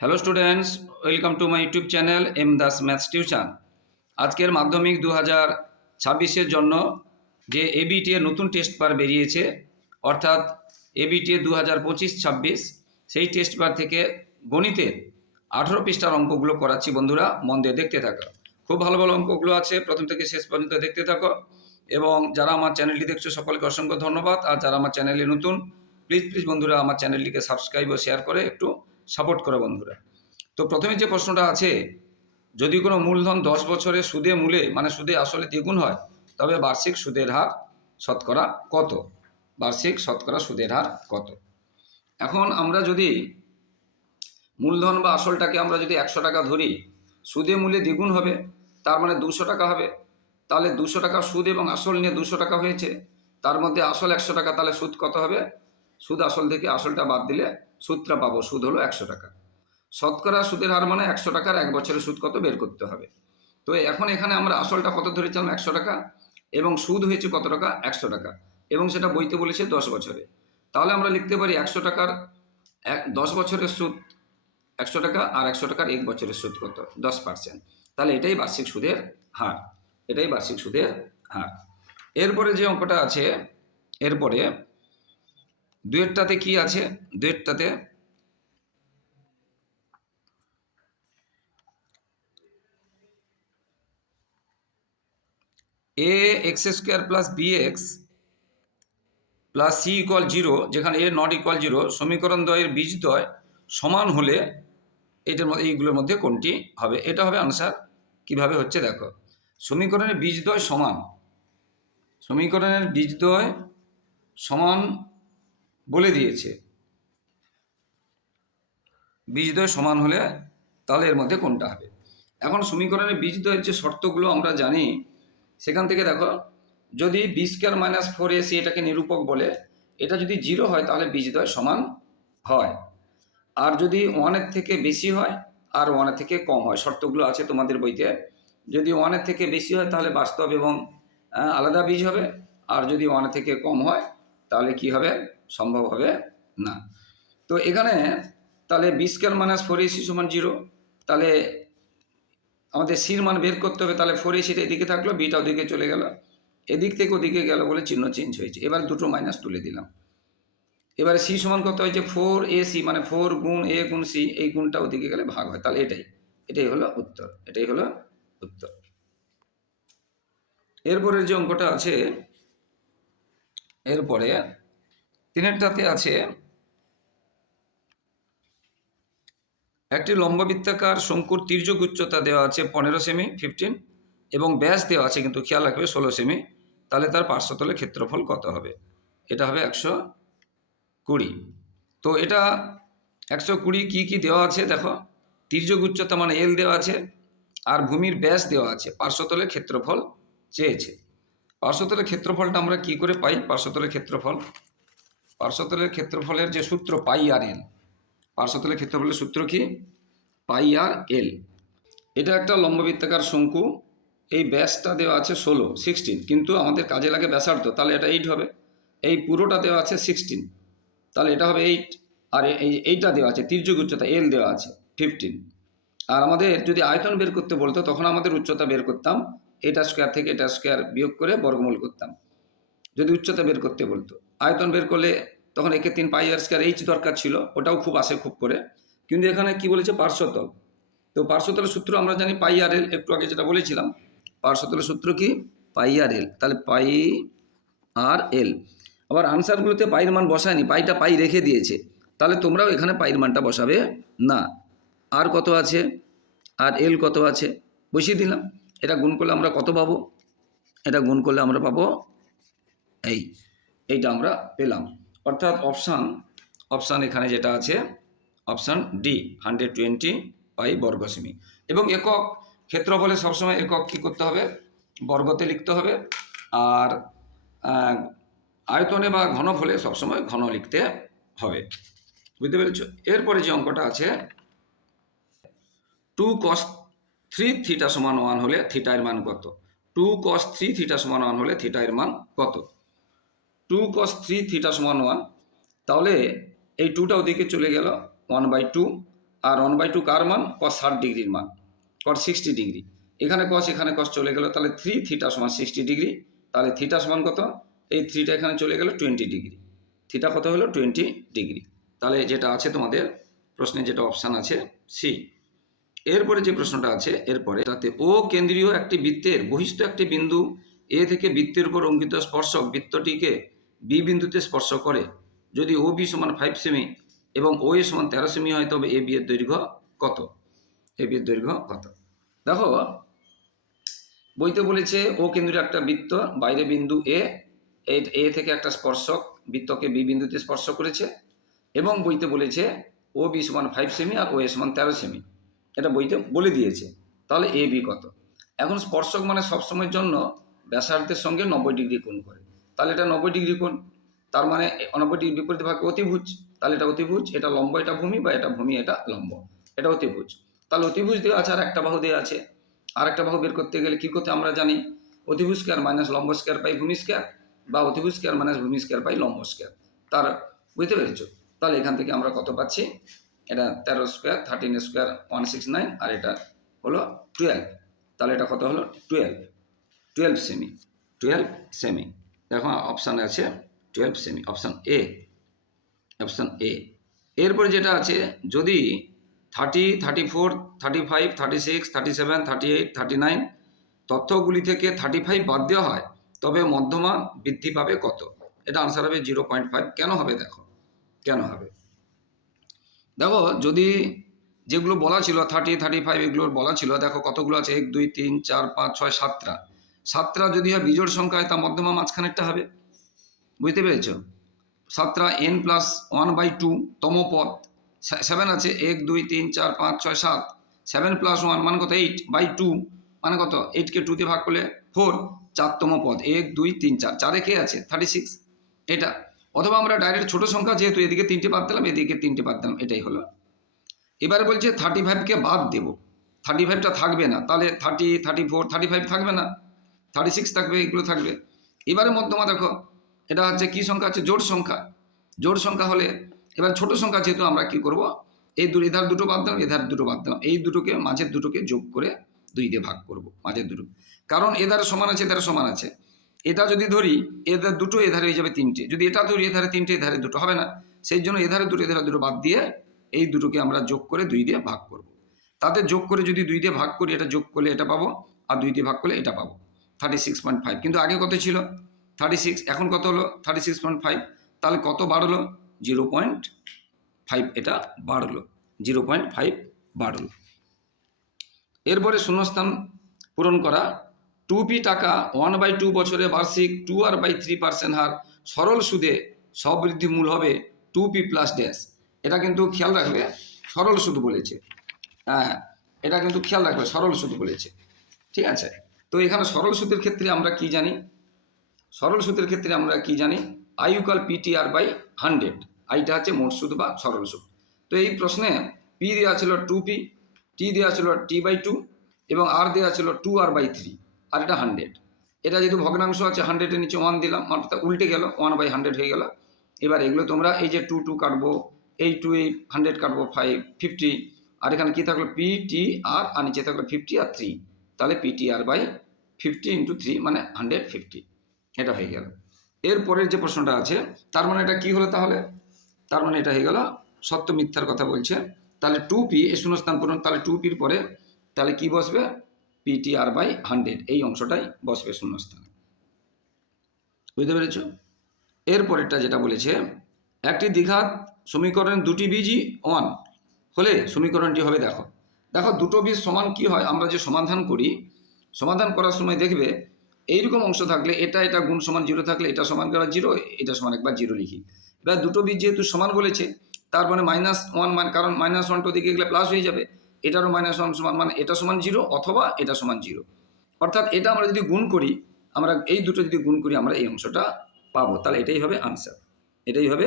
Hello students welcome to my YouTube channel M Das maths tuition আজকের মাধ্যমিক দু হাজার ছাব্বিশের জন্য যে এবিটি এর নতুন টেস্ট বার বেরিয়েছে, অর্থাৎ এবিটি দু হাজার পঁচিশ ছাব্বিশ, সেই টেস্ট বার থেকে গণিতের আঠেরো পৃষ্ঠার অঙ্কগুলো করাচ্ছি বন্ধুরা, মন দিয়ে দেখতে থাকো। খুব ভালো ভালো অঙ্কগুলো আছে, প্রথম থেকে শেষ পর্যন্ত দেখতে থাকো। এবং যারা আমার চ্যানেলটি দেখছ, সকলকে অসংখ্য ধন্যবাদ। আর যারা আমার চ্যানেলে নতুন প্লিজ প্লিজ বন্ধুরা আমার চ্যানেলটিকে সাবস্ক্রাইব ও শেয়ার করে একটু সাপোর্ট করো বন্ধুরা। তো প্রথমে যে প্রশ্নটা আছে, যদি কোনো মূলধন দশ বছরে সুদে মূলে মানে সুদে আসলে দ্বিগুণ হয়, তবে বার্ষিক সুদের হার শতকরা কত? বার্ষিক শতকরা সুদের হার কত? এখন আমরা যদি মূলধন বা আসলটাকে আমরা যদি একশো টাকা ধরি, সুদে মূলে দ্বিগুণ হবে, তার মানে দুশো টাকা হবে। তাহলে দুশো টাকা সুদ এবং আসল নিয়ে দুশো টাকা হয়েছে, তার মধ্যে আসল একশো টাকা তাহলে সুদ কত হবে? সুদ আসল থেকে আসলটা বাদ দিলে সুদটা পাবো, সুদ হলো একশো টাকা। শতকরা সুদের হার মানে একশো টাকার এক বছরের সুদ কত বের করতে হবে। তো এখন এখানে আমরা আসলটা কত ধরেছিলাম? একশো টাকা এবং সুদ হয়েছে কত টাকা? একশো টাকা এবং সেটা বইতে বলেছে দশ বছরে। তাহলে আমরা লিখতে পারি একশো টাকার এক, দশ বছরের সুদ একশো টাকা আর একশো টাকার এক বছরের সুদ কত? দশ পার্সেন্ট তাহলে এটাই বার্ষিক সুদের হার। এটাই বার্ষিক সুদের হার। এরপরে যে অঙ্কটা আছে, এরপরে দুয়েরটাতে কি আছে? দুয়েরটাতে a x square plus b x plus c equal zero যেখানে এ নট ইকুয়াল জিরো সমীকরণ দ্বয়ের বীজদ্বয় সমান হলে এটার মধ্যে এইগুলোর মধ্যে কোনটি হবে? এটা হবে আনসার কীভাবে হচ্ছে দেখো? সমীকরণের বীজদ্বয় সমান। সমীকরণের বীজদ্বয় সমান বলে দিয়েছে। বীজদ্বয় সমান হলে তাহলে এর মধ্যে কোনটা হবে? এখন সমীকরণের বীজদ্বয়ের যে শর্তগুলো আমরা জানি, সেখান থেকে দেখো, যদি b square minus four ac এটাকে নিরূপক বলে, এটা যদি জিরো হয় তাহলে বীজদ্বয় সমান হয়। আর যদি ওয়ানের থেকে বেশি হয়, আর ওয়ানের থেকে কম হয়, শর্তগুলো আছে তোমাদের বইতে, যদি ওয়ানের থেকে বেশি হয় তাহলে বাস্তব এবং আলাদা বীজ হবে, আর যদি ওয়ানের থেকে কম হয়, তাহলে কি হবে? সম্ভব হবে না। তো এখানে তাহলে b square minus four ac সমান জিরো তাহলে আমাদের সির মান বের করতে হবে, তাহলে ফোর এসিটা এদিকে থাকল বিটা ওদিকে চলে গেল। এদিক থেকে ওদিকে গেল বলে চিহ্ন চেঞ্জ হয়েছে। এবার দুটো মাইনাস তুলে দিলাম। এবারে সি সমান কত হয়েছে? ফোর এ সি মানে ফোর গুণ এ গুণ সি এই গুণটা ওদিকে গেলে ভাগ হয়। তাহলে এটাই। এটাই হলো উত্তর। এটাই হলো উত্তর। এরপরের যে অঙ্কটা আছে, এরপরে তিনেরটাতে আছে। একটি লম্ববৃত্তাকার শঙ্কুর তির্যক উচ্চতা দেওয়া আছে পনেরো সেমি ফিফটিন এবং ব্যাস দেওয়া আছে কিন্তু খেয়াল রাখবে ষোলো সেমি। তাহলে তার পার্শ্বতলের ক্ষেত্রফল কত হবে? এটা হবে একশো কুড়ি। তো এটা একশো কুড়ি কী কী দেওয়া আছে দেখো? তির্যক উচ্চতা মানে এল দেওয়া আছে, আর ভূমির ব্যাস দেওয়া আছে। পার্শ্বতলের ক্ষেত্রফল চেয়েছে। পার্শ্বতলের ক্ষেত্রফলটা আমরা কি করে পাই? পার্শ্বতলের ক্ষেত্রফল পার্শ্বতলের ক্ষেত্রফলের যে সূত্র পাই আর এল, পার্শ্বতলের ক্ষেত্রফলের সূত্র কি? পাই আর এল। এটা একটা লম্ববৃত্তাকার শঙ্কু, এই ব্যাসটা দেওয়া আছে ষোলো সিক্সটিন কিন্তু আমাদের কাজে লাগে ব্যাসার্ধ, তাহলে এটা এইট হবে। এই পুরোটা দেওয়া আছে সিক্সটিন তাহলে এটা হবে এইট আর এই এইটা দেওয়া আছে তির্যক উচ্চতা, এল দেওয়া আছে ফিফটিন আর আমাদের যদি আয়তন বের করতে বলতো, তখন আমাদের উচ্চতা বের করতাম, এটা স্কোয়ার থেকে এটা স্কোয়ার বিয়োগ করে বর্গমূল করতাম। যদি উচ্চতা বের করতে বলতো। আয়তন বের করলে তখন একে তিন পাই আর স্কোয়ার এইচ দরকার ছিল, ওটাও খুব আসে খুব করে। কিন্তু এখানে কি বলেছে? পার্শ্বতল। তো পার্শ্বতলের সূত্র আমরা জানি পাই আর এল একটু আগে যেটা বলেছিলাম, পার্শ্বতলের সূত্র কি? পাই আর এল তাহলে পাই আর এল আবার আনসারগুলোতে পাইয়ের মান বসায়নি, পাইটা পাই রেখে দিয়েছে। তাহলে তোমরাও এখানে পাইয়ের মানটা বসাবে না। আর কত আছে? আর এল কত আছে? বসিয়ে দিলাম। এটা গুণ করলে আমরা কত পাবো? এটা গুণ করলে আমরা পাবো এই, এইটা আমরা পেলাম। অর্থাৎ অপশান অপশান এখানে যেটা আছে, option D, hundred twenty pi বর্গ সেমি এবং একক ক্ষেত্রফলে সবসময় একক কী করতে হবে? বর্গতে লিখতে হবে। আর আয়তনে বা ঘন ঘনফলে সবসময় ঘন লিখতে হবে। বুঝতে পেরেছ? এরপরে যে অঙ্কটা আছে, টু কস থ্রি থিটা সমান ওয়ান হলে থিটা এর মান কত? টু কস থ্রি থিটা সমান ওয়ান হলে থিটা এর মান কত? টু কস থ্রি থিটা সমান ওয়ান তাহলে এই টুটা ওদিকে চলে গেল ওয়ান বাই টু আর ওয়ান বাই টু কার মান? কস ষাট ডিগ্রির মান কট সিক্সটি ডিগ্রি। এখানে কস এখানে কস চলে গেল, তাহলে থ্রি থিটা সমান সিক্সটি ডিগ্রি, তাহলে থিটা সমান কত? এই থ্রিটা এখানে চলে গেল টোয়েন্টি ডিগ্রি। থিটা কত হলো? Twenty degree. তাহলে যেটা আছে তোমাদের, প্রশ্নে যেটা অপশান আছে সি এরপরে যে প্রশ্নটা আছে, এরপরে তাতে ও কেন্দ্রীয় একটি বৃত্তের বহিস্থ একটি বিন্দু এ থেকে বৃত্তের উপর অঙ্কিত স্পর্শক বৃত্তটিকে বি বিন্দুতে স্পর্শ করে। যদি ও বি সমান ফাইভ সেমি এবং ও এ সমান তেরো সেমি হয়, তবে এ বি এর দৈর্ঘ্য কত? এ বি এর দৈর্ঘ্য কত? দেখো, বইতে বলেছে ও কেন্দ্রীয় একটা বৃত্ত, বাইরে বিন্দু এ- এ থেকে একটা স্পর্শক বৃত্তকে বি বিন্দুতে স্পর্শ করেছে এবং বইতে বলেছে ও বি সমান ফাইভ সেমি আর ও এ সমান তেরো সেমি এটা বইতে বলে দিয়েছে। তাহলে এ বি কত? এখন স্পর্শক মানে সবসময়ের জন্য ব্যাসার্ধের সঙ্গে নব্বই ডিগ্রি কোণ করে। তাহলে এটা নব্বই ডিগ্রি কোণ। তার মানে নব্বই ডিগ্রি বিপরীত ভাগে অতিভুজ, তাহলে এটা অতিভুজ, এটা লম্ব, এটা ভূমি বা এটা ভূমি, এটা লম্ব, এটা অতিভুজ। তাহলে অতিভুজ দেওয়া আছে আর একটা বাহু দেওয়া আছে। আর একটা বাহু বের করতে গেলে কী করতে আমরা জানি, অতিভুজ স্কোয়ার মাইনাস লম্ব স্কোয়ার পাই ভূমি স্কোয়ার বা অতিভুজ স্কোয়ার মাইনাস ভূমি স্কোয়ার পাই লম্ব স্কোয়ার তার, বুঝতে পেরেছ? তাহলে এখান থেকে আমরা কত পাচ্ছি? এটা তেরো square thirteen square one six nine আর এটা হলো টুয়েলভ তাহলে এটা কত হলো? টুয়েলভ টুয়েলভ সেমি টুয়েলভ সেমি দেখো অপশান আছে টুয়েলভ সেমি অপশান এ অপশান এ এরপরে যেটা আছে, যদি thirty thirty four thirty five thirty six thirty seven thirty eight thirty nine তথ্যগুলি থেকে থার্টি ফাইভ বাদ দেওয়া হয়, তবে মধ্যমা বৃদ্ধি পাবে কত? এটা আনসার হবে জিরো পয়েন্ট ফাইভ কেন হবে দেখো? কেন হবে? দেখো, যদি যেগুলো বলা ছিল থার্টি থার্টি ফাইভ এগুলোর বলা ছিল, দেখো কতগুলো আছে? এক, দুই, তিন, চার, পাঁচ, ছয়, সাতটা। সাতটা যদি হয় বিজোড় সংখ্যা হয় তা মধ্যমা মাঝখানেরটা হবে। বুঝতে পেরেছ? সাতটা n plus one by two তম পদ। সেভেন আছে, এক, দুই, তিন, চার, পাঁচ, ছয়, সাত। সেভেন প্লাস ওয়ান মানে কত? এইট বাই টু মানে কত? এইটকে টুতে ভাগ করলে ফোর চারতম পদ। এক, দুই, তিন, চার। চারে কে আছে? থার্টি সিক্স এটা। অথবা আমরা ডাইরেক্ট ছোট সংখ্যা যেহেতু এদিকে তিনটে বাদ দিলাম, এদিকে তিনটে বাদ দিলাম, এটাই হলো। এবারে বলছে থার্টি ফাইভকে বাদ দেব। থার্টি ফাইভটা থাকবে না। তাহলে thirty thirty four thirty five থাকবে না। থার্টি সিক্স থাকবে, এগুলো থাকবে। এবারে মধ্যমা দেখো, এটা হচ্ছে কি সংখ্যা? হচ্ছে জোড় সংখ্যা। জোড় সংখ্যা হলে এবার ছোট সংখ্যা যেহেতু আমরা কি করব? এই দু, এধার দুটো বাদ দিলাম, এধার দুটো বাদ দিলাম। এই দুটোকে মাঝের দুটোকে যোগ করে দুই দিয়ে ভাগ করব, মাঝের দুটো। কারণ এধারে সমান আছে, এধারে সমান আছে। এটা যদি ধরি, এধার দুটো, এধারে হয়ে যাবে তিনটে। যদি এটা ধরি, এধারে তিনটে, এধারে দুটো, হবে না। সেই জন্য এধারে দুটো এধারে দুটো বাদ দিয়ে এই দুটোকে আমরা যোগ করে দুই দিয়ে ভাগ করব। তাতে যোগ করে যদি দুই দিয়ে ভাগ করি, এটা যোগ করলে এটা পাবো, আর দুই দিয়ে ভাগ করলে এটা পাবো। থার্টি সিক্স পয়েন্ট ফাইভ কিন্তু আগে কত ছিল? থার্টি সিক্স এখন কত হলো? থার্টি সিক্স পয়েন্ট ফাইভ তাহলে কত বাড়লো? জিরো পয়েন্ট ফাইভ এটা বাড়লো। জিরো পয়েন্ট ফাইভ বাড়লো। এরপরে শূন্যস্থান পূরণ করা। টু পি টাকা ওয়ান বাই টু বছরে বার্ষিক two r by three percent হার। সরল সুদে সবৃদ্ধি মূল হবে টু পি প্লাস ড্যাশ এটা কিন্তু খেয়াল রাখবে, সরল সুদ বলেছে। হ্যাঁ এটা কিন্তু খেয়াল রাখবে, সরল সুদ বলেছে। ঠিক আছে? তো এখানে সরল সুদের ক্ষেত্রে আমরা কি জানি? সরল সুদের ক্ষেত্রে আমরা কি জানি? আইউকাল পিটিআর বাই হান্ড্রেড আইটা হচ্ছে মোট সুদ বা সরল সুদ। তো এই প্রশ্নে পি দেওয়া ছিল টু পি টি দেওয়া ছিল টি বাই টু এবং আর দেওয়া ছিল টু আর বাই থ্রি আর এটা হান্ড্রেড এটা যেহেতু ভগ্নাংশ আছে হান্ড্রেডের নিচে ওয়ান দিলাম মাত্রা উল্টে গেল ওয়ান বাই হান্ড্রেড হয়ে গেল। এবার এগুলো তোমরা এই যে টু টু কাটবো, এই টু এই হান্ড্রেড কাটবো ফাইভ ফিফটি আর এখানে কী থাকল? পি টি আর আর নিচে থাকল ফিফটি আর থ্রি তাহলে PTR by fifty into three মানে হান্ড্রেড ফিফটি এটা হয়ে গেল। এরপরের যে প্রশ্নটা আছে, তার মানে এটা কি হলো তাহলে? তার মানে এটা হয়ে গেল, সত্য মিথ্যার কথা বলছে। তাহলে টু পি এই শূন্যস্থান পূরণ, তাহলে টু পির পরে তাহলে কি বসবে? পিটিআর বাই হান্ড্রেড এই অংশটাই বসবে শূন্যস্থানে। বুঝতে পেরেছ? এরপরেরটা যেটা বলেছে, একটি দ্বিঘাত সমীকরণ দুটি বীজই ওয়ান হলে সমীকরণটি হবে, দেখো দেখো দুটো বীজ সমান কি হয়? আমরা যে সমাধান করি, সমাধান করার সময় দেখবে এইরকম অংশ থাকলে এটা এটা গুণ সমান জিরো থাকলে এটা সমান করা জিরো, এটা সমান একবার জিরো লিখি। এবার দুটো বীজ যেহেতু সমান বলেছে, তার মানে মাইনাস ওয়ান মানে কারণ মাইনাস ওয়ান টু দিকে গেলে প্লাস হয়ে যাবে। এটারও মাইনাস ওয়ান সমান মানে এটা সমান জিরো অথবা এটা সমান জিরো। অর্থাৎ এটা আমরা যদি গুণ করি, আমরা এই দুটো যদি গুণ করি, আমরা এই অংশটা পাবো। তাহলে এটাই হবে আনসার এটাই হবে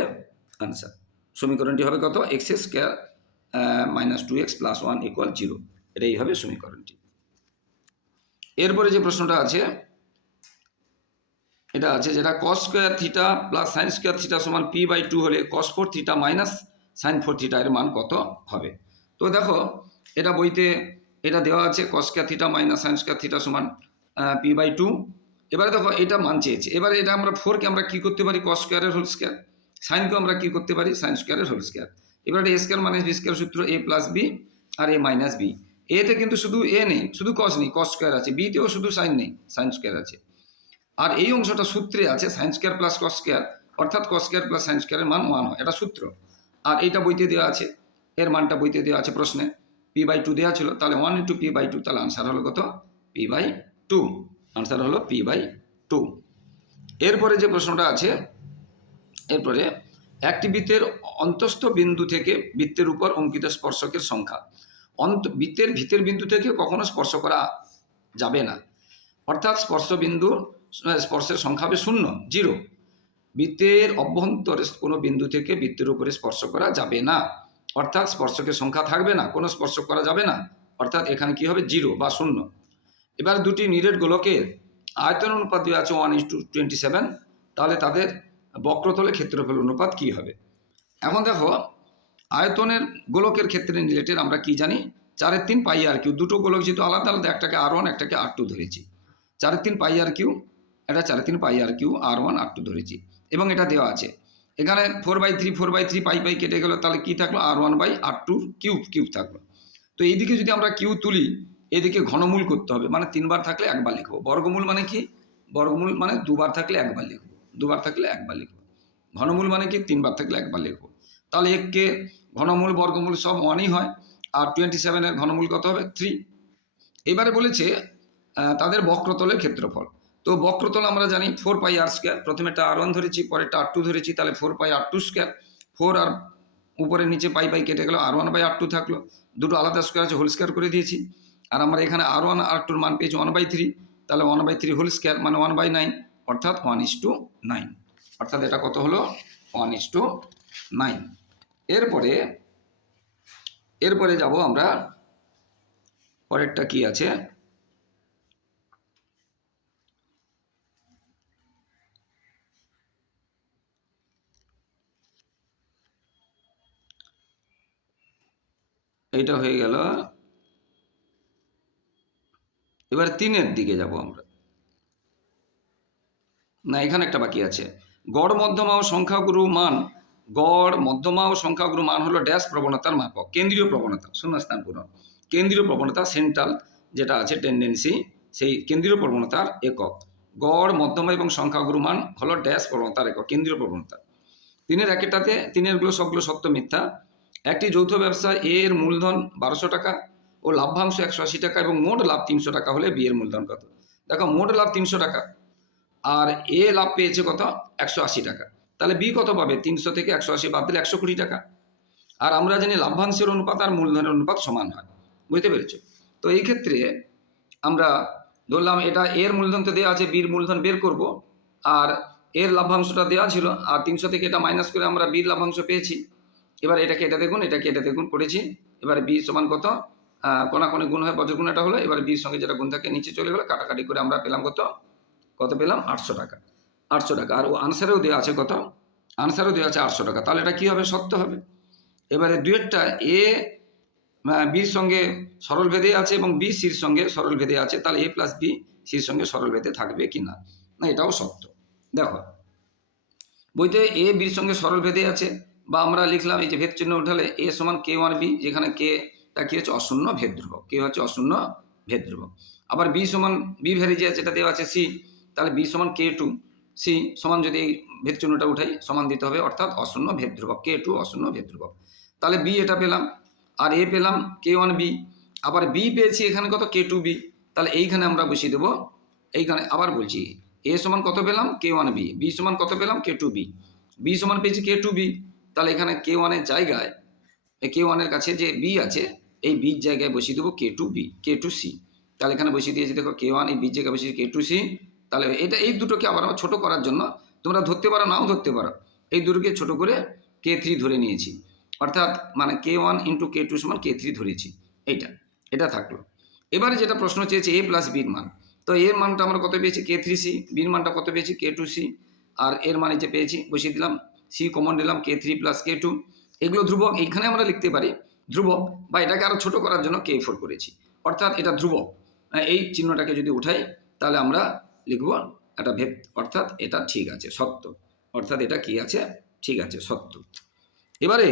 আনসার সমীকরণটি হবে কত? X square minus two x plus one equal zero এটাই হবে সমীকরণটি। এরপরে যে প্রশ্নটা আছে, এটা আছে যেটা cos square theta plus sine square theta সমান পি বাই টু হলে cos four theta minus sine four theta এর মান কত হবে? তো দেখো, এটা বইতে এটা দেওয়া আছে cos square theta minus sine square theta সমান পি বাই টু এবারে দেখো, এটা মান চেয়েছে। এবারে এটা আমরা ফোরকে আমরা কি করতে পারি? কস স্কোয়ারের হোল স্কোয়ার সাইনকে আমরা কি করতে পারি? সাইন স্কোয়ারের হোল স্কোয়ার এবারে a square minus b square সূত্র এ প্লাস বি আর এ মাইনাস বি এতে কিন্তু শুধু এ নেই, শুধু কস নেই কস স্কোয়ার আছে। বিতেও শুধু সাইন নেই সাইন স্কোয়ার আছে। আর এই অংশটা সূত্রে আছে sine square plus cos square অর্থাৎ কস স্কোয়ার প্লাস সাইন স্কোয়ারের মান ওয়ান হয়, এটা সূত্র। আর এইটা বইতে দেওয়া আছে, এর মানটা বইতে দেওয়া আছে প্রশ্নে। পি বাই টু দেওয়া ছিল, তাহলে one into p by two তাহলে আনসার হলো কত? পি বাই টু আনসার হলো পি বাই টু এরপরে যে প্রশ্নটা আছে, এরপরে একটি বৃত্তের অন্তস্থ বিন্দু থেকে বৃত্তের উপর অঙ্কিত স্পর্শকের সংখ্যা। অন্ত বৃত্তের ভিতের বিন্দু থেকে কখনো স্পর্শ করা যাবে না। অর্থাৎ স্পর্শ বিন্দু স্পর্শের সংখ্যা হবে শূন্য, জিরো। বৃত্তের অভ্যন্তরে কোনো বিন্দু থেকে বৃত্তের উপরে স্পর্শ করা যাবে না। অর্থাৎ স্পর্শকের সংখ্যা থাকবে না, কোনো স্পর্শ করা যাবে না। অর্থাৎ এখানে কি হবে? জিরো বা শূন্য। এবার দুটি নিরেট গোলকের আয়তন অনুপাত দেওয়া আছে one is two twenty seven তাহলে তাদের বক্রতলে ক্ষেত্রফল অনুপাত কি হবে? এখন দেখো, আয়তনের গোলকের ক্ষেত্রে রিলেটেড আমরা কি জানি? চারের তিন পাই আর কিউ, দুটো গোলক যেহেতু আলাদা আলাদা, একটাকে আর ওয়ান একটাকে আর টু ধরেছি। চারের তিন পাই আর কিউ, এটা চারের তিন pi r q r one r two ধরেছি। এবং এটা দেওয়া আছে। এখানে four by three four by three pi pi কেটে গেলো, তাহলে কি থাকল? R one by r two cube cube থাকল। তো এইদিকে যদি আমরা কিউ তুলি, এদিকে ঘনমূল করতে হবে। মানে তিনবার থাকলে একবার লিখব। বর্গমূল মানে কি? বর্গমূল মানে দুবার থাকলে একবার লিখব। দুবার থাকলে একবার লিখব। ঘনমূল মানে কি? তিনবার থাকলে একবার লিখব। তাহলে এককে ঘনমূল, বর্গমূল সব ওয়ানই হয়। আর টোয়েন্টি সেভেনের ঘনমূল কত হবে? থ্রি এবারে বলেছে তাদের বক্রতলের ক্ষেত্রফল। তো বক্রতল আমরা জানি ফোর পাই আর স্কোয়ার প্রথমে একটা আর ওয়ান ধরেছি পরেরটা আর টু ধরেছি, তাহলে four pi r two square four আর উপরে নিচে পাই পাই কেটে গেলো r one by r two থাকল। দুটো আলাদা স্কোয়ার আছে হোল স্কোয়ার করে দিয়েছি। আর আমরা এখানে আর ওয়ান আর টুর মান পেয়েছি ওয়ান বাই থ্রি তাহলে one by three whole square মানে ওয়ান বাই নাইন অর্থাৎ ওয়ান ইস টু নাইন অর্থাৎ এটা কত হলো? ওয়ান ইস টু নাইন এরপরে এরপরে যাব আমরা, পরেরটা কি আছে? এইটা হয়ে গেল। এবার তিনের দিকে যাব আমরা। না, এখানে একটা বাকি আছে। গড়, মধ্যমা ও সংখ্যাগুরু মান। গড়, মধ্যমা ও সংখ্যাগুরু মান হলো ড্যাশ প্রবণতার মাপক, কেন্দ্রীয় প্রবণতা শূন্যস্থান পূরণ। কেন্দ্রীয় প্রবণতা, সেন্ট্রাল, যেটা আছে টেন্ডেন্সি, সেই কেন্দ্রীয় প্রবণতার একক। গড়, মধ্যমা এবং সংখ্যাগুরু মান হলো ড্যাশ প্রবণতার একক, কেন্দ্রীয় প্রবণতা। তিনের একেটাতে তিনেরগুলো সবগুলো সত্য মিথ্যা। একটি যৌথ ব্যবসা এ এর মূলধন বারোশো টাকা ও লাভ্যাংশ একশো আশি টাকা এবং মোট লাভ তিনশো টাকা হলে বি এর মূলধন কত? দেখো, মোট লাভ তিনশো টাকা। আর এ লাভ পেয়েছে কত? একশো আশি টাকা। তাহলে বি কত পাবে? তিনশো থেকে একশো আশি বাদ দিলে একশো কুড়ি টাকা। আর আমরা জানি লাভ্যাংশের অনুপাত আর মূলধনের অনুপাত সমান হয়। বুঝতে পেরেছ? তো এই ক্ষেত্রে আমরা ধরলাম এটা এর মূলধন তো দেওয়া আছে বির মূলধন বের করব। আর এর লাভ্যাংশটা দেওয়া ছিল আর তিনশো থেকে এটা মাইনাস করে আমরা বির লাভ্যাংশ পেয়েছি। এবার এটাকে এটা দেখুন এটাকে এটা দেখুন করেছি। এবার বি সমান কত? আহ, কোনাকোনি গুণ হয় বজ্রগুণ এটা হলো এবার বির সঙ্গে যেটা গুণ থাকে নিচে চলে গেলো কাটাকাটি করে আমরা পেলাম কত? কত পেলাম? আটশো টাকা। আটশো টাকা। আর ও আনসারেও দেওয়া আছে কত? আনসারেও দেওয়া আছে আটশো টাকা। তাহলে এটা কী হবে? সত্য হবে। এবারে দুয়েরটা এ বির সঙ্গে সরল ভেদে আছে এবং বি সির সঙ্গে সরল ভেদে আছে। তাহলে এ প্লাস বি সির সঙ্গে সরল ভেদে থাকবে কি না? না, এটাও সত্য। দেখো, বইতে এ, বির সঙ্গে সরল ভেদে আছে বা আমরা লিখলাম এই যে ভেদ চিহ্ন উঠালে এ সমান কে ওয়ান বি, যেখানে কে তা কী হচ্ছে? অশূন্য ভেদ ধ্রুবক। কে হচ্ছে? অশূন্য ভেদ ধ্রুবক। আবার বি সমান বি ভ্যারি যে আছে এটা দেওয়া আছে সি তাহলে বি সমান কে টু? সি সমান যদি এই ভেদ চিহ্নটা উঠাই, সমান দিতে হবে, অর্থাৎ অশূন্য ভেদ ধ্রুবক, কে টু অশূন্য ভেদ ধ্রুবক। তাহলে বি এটা পেলাম, আর এ পেলাম কে ওয়ান বি। আবার বি পেয়েছি এখানে কত? K two b. তাহলে এইখানে আমরা বসিয়ে দেবো, এইখানে আবার বলছি, এ সমান কত পেলাম? কে ওয়ান বি। বি সমান কত পেলাম? কে টু বি। বি সমান পেয়েছি কে টু বি। তাহলে এখানে কে ওয়ানের জায়গায় কে ওয়ানের কাছে যে বি আছে, এই বির জায়গায় বসিয়ে দেবো k two b, k two c. তাহলে এখানে বসিয়ে দিয়েছি, দেখো কে ওয়ান, এই বির জায়গায় বসিয়েছি কে টু সি। তাহলে এটা, এই দুটোকে আবার আমরা ছোটো করার জন্য তোমরা ধরতে পারো, নাও ধরতে পারো। এই দুটোকে ছোট করে কে থ্রি ধরে নিয়েছি। অর্থাৎ মানে k one into k two সমান কে থ্রি ধরেছি। এইটা, এটা থাকল। এবারে যেটা প্রশ্ন চেয়েছে, এ প্লাস বির মান। তো এর মানটা আমরা কত পেয়েছি? কে থ্রি সি, বির মানটা কত পেয়েছি? কে টু সি। আর এর মানে যে পেয়েছি, বসিয়ে দিলাম, সি কমন নিলাম, k three plus k two. এগুলো ধ্রুবক, এইখানে আমরা লিখতে পারি ধ্রুবক, বা এটাকে আরও ছোট করার জন্য কে ফোর করেছি। অর্থাৎ এটা ধ্রুবক। এই চিহ্নটাকে যদি উঠাই, তাহলে আমরা লিখব এটা ভেদ, অর্থাৎ এটা ঠিক আছে, সত্য। অর্থাৎ এটা কি আছে? ঠিক আছে, সত্য। এবারে,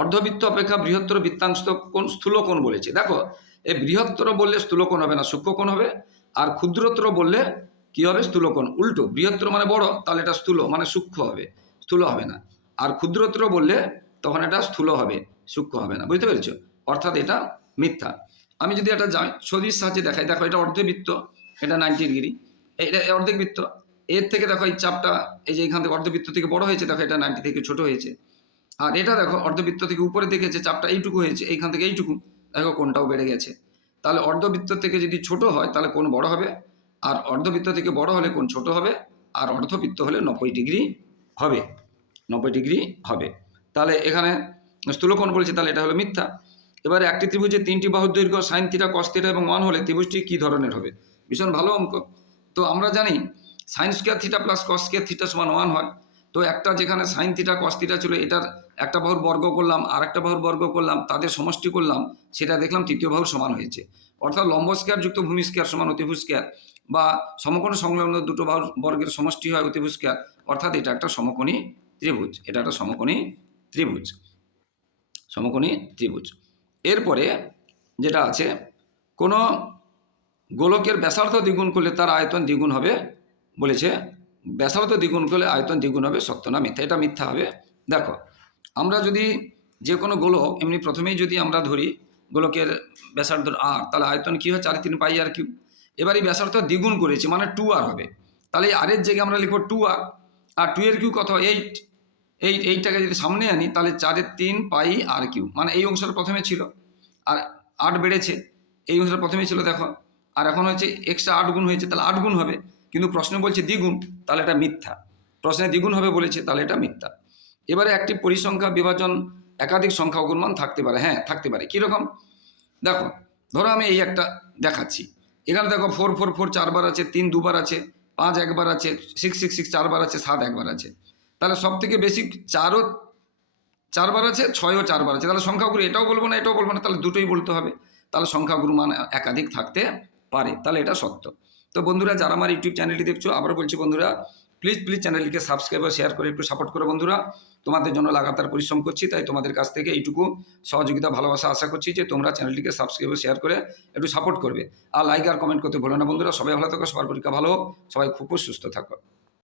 অর্ধবৃত্ত অপেক্ষা বৃহত্তর বৃত্তাংশ কোন, স্থূল কোণ বলেছে? দেখো এই বৃহত্তর বললে স্থূল কোণ হবে না, সূক্ষ্ম কোণ হবে, আর ক্ষুদ্রতর বললে কি হবে? স্থূল কোণ। উল্টো, বৃহত্তর মানে বড়, তাহলে এটা স্থূল মানে সূক্ষ্ম হবে, স্থূল হবে না। আর ক্ষুদ্রতর বললে তখন এটা স্থূল হবে, সূক্ষ্ম হবে না, বুঝতে পেরেছ? অর্থাৎ এটা মিথ্যা। আমি যদি একটা যা ছবির সাহায্যে দেখাই, দেখো এটা অর্ধবৃত্ত এটা নাইনটি ডিগ্রি এটা অর্ধেক বৃত্ত। এর থেকে দেখো এই চাপটা, এই যে এখান থেকে অর্ধবৃত্ত থেকে বড় হয়েছে, দেখো এটা নাইনটি থেকে ছোট হয়েছে। আর এটা দেখো অর্ধবৃত্ত থেকে উপরে দেখেছে চাপটা এইটুকু হয়েছে, এইখান থেকে এইটুকু, দেখো কোনটাও বেড়ে গেছে। তাহলে অর্ধবৃত্ত থেকে যদি ছোট হয়, তাহলে কোন বড় হবে। আর অর্ধবৃত্ত থেকে বড় হলে কোন ছোট হবে। আর অর্ধবৃত্ত হলে নব্বই ডিগ্রি হবে। নব্বই ডিগ্রি হবে। তাহলে এখানে স্থূলকোণ বলেছে, তাহলে এটা হলো মিথ্যা। এবারে একটি ত্রিভুজে তিনটি বাহুর দৈর্ঘ্য সাইন থিটা কস থিটা এবং ওয়ান হলে ত্রিভুজটি কী ধরনের হবে? ভীষণ ভালো অঙ্ক। তো আমরা জানি sine square theta plus cos square theta সমান ওয়ান হয়। তো একটা যেখানে সাইন থিটা কস থিটা ছিল, এটার একটা বাহুর বর্গ করলাম, আর একটা বাহুর বর্গ করলাম, তাদের সমষ্টি করলাম, সেটা দেখলাম তৃতীয় বাহুর সমান হয়েছে। অর্থাৎ লম্ব স্কোয়ার যুক্ত ভূমি স্কোয়ার সমান অতিভুজ স্কোয়ার বা সমকোণ সংলগ্ন দুটো বাহুর বর্গের সমষ্টি হয় অতিভুজ স্কোয়ার অর্থাৎ এটা একটা সমকোণী ত্রিভুজ, এটা একটা সমকোণী ত্রিভুজ সমকোণী ত্রিভুজ। এরপরে যেটা আছে, কোনো গোলকের ব্যাসার্ধ দ্বিগুণ করলে তার আয়তন দ্বিগুণ হবে বলেছে। ব্যাসার্ধ দ্বিগুণ করলে আয়তন দ্বিগুণ হবে সত্য না মিথ্যা, এটা মিথ্যা হবে। দেখো, আমরা যদি যে কোনো গোলক, এমনি প্রথমেই যদি আমরা ধরি গোলকের ব্যাসার্ধ আর, তাহলে আয়তন কী হয়? চার তিন পাই আর কিউ এবার এই ব্যাসার্ধ দ্বিগুণ করেছি মানে টু আর হবে। তাহলে এই আরের জায়গায় আমরা লিখব টু আর আর টু এর কিউ কত? এইট এইট এইটটাকে যদি সামনে আনি, তাহলে চারের তিন পাই আর কিউ মানে এই অংশটা প্রথমে ছিল। আর আট বেড়েছে, এই অংশটা প্রথমে ছিল, দেখো। আর এখন হয়েছে এক্সট্রা আট গুণ হয়েছে, তাহলে আট গুণ হবে। কিন্তু প্রশ্ন বলছে দ্বিগুণ, তাহলে এটা মিথ্যা। প্রশ্নে দ্বিগুণ হবে বলেছে, তাহলে এটা মিথ্যা। এবারে একটি পরিসংখ্যা বিভাজন একাধিক সংখ্যা অগুণমান থাকতে পারে। হ্যাঁ থাকতে পারে। কীরকম? দেখো, ধরো আমি এই একটা দেখাচ্ছি। এখানে দেখো ফোর ফোর ফোর চারবার আছে, তিন দুবার আছে, পাঁচ একবার আছে সিক্স সিক্স সিক্স চারবার আছে, সাত একবার আছে। তাহলে সব থেকে বেশি চারও চারবার আছে, ছয়ও চারবার আছে। তাহলে সংখ্যাগুরু এটাও বলব না, এটাও বলব না, তাহলে দুটোই বলতে হবে। তাহলে সংখ্যাগুরু মান একাধিক থাকতে পারে, তাহলে এটা সত্য। তো বন্ধুরা, যারা আমার ইউটিউব চ্যানেলটি দেখছ, আবারও বলছি বন্ধুরা প্লিজ প্লিজ চ্যানেলটিকে সাবস্ক্রাইব আর শেয়ার করে একটু সাপোর্ট করো বন্ধুরা। তোমাদের জন্য লাগাতার পরিশ্রম করছি, তাই তোমাদের কাছ থেকে এইটুকু সহযোগিতা, ভালোবাসা আশা করছি যে তোমরা চ্যানেলটিকে সাবস্ক্রাইব শেয়ার করে একটু সাপোর্ট করবে। আর লাইক আর কমেন্ট করতে ভুলো না বন্ধুরা, সবাই ভালো থাকো, সবার পরীক্ষা ভালো সবাই খুব সুস্থ থাকো।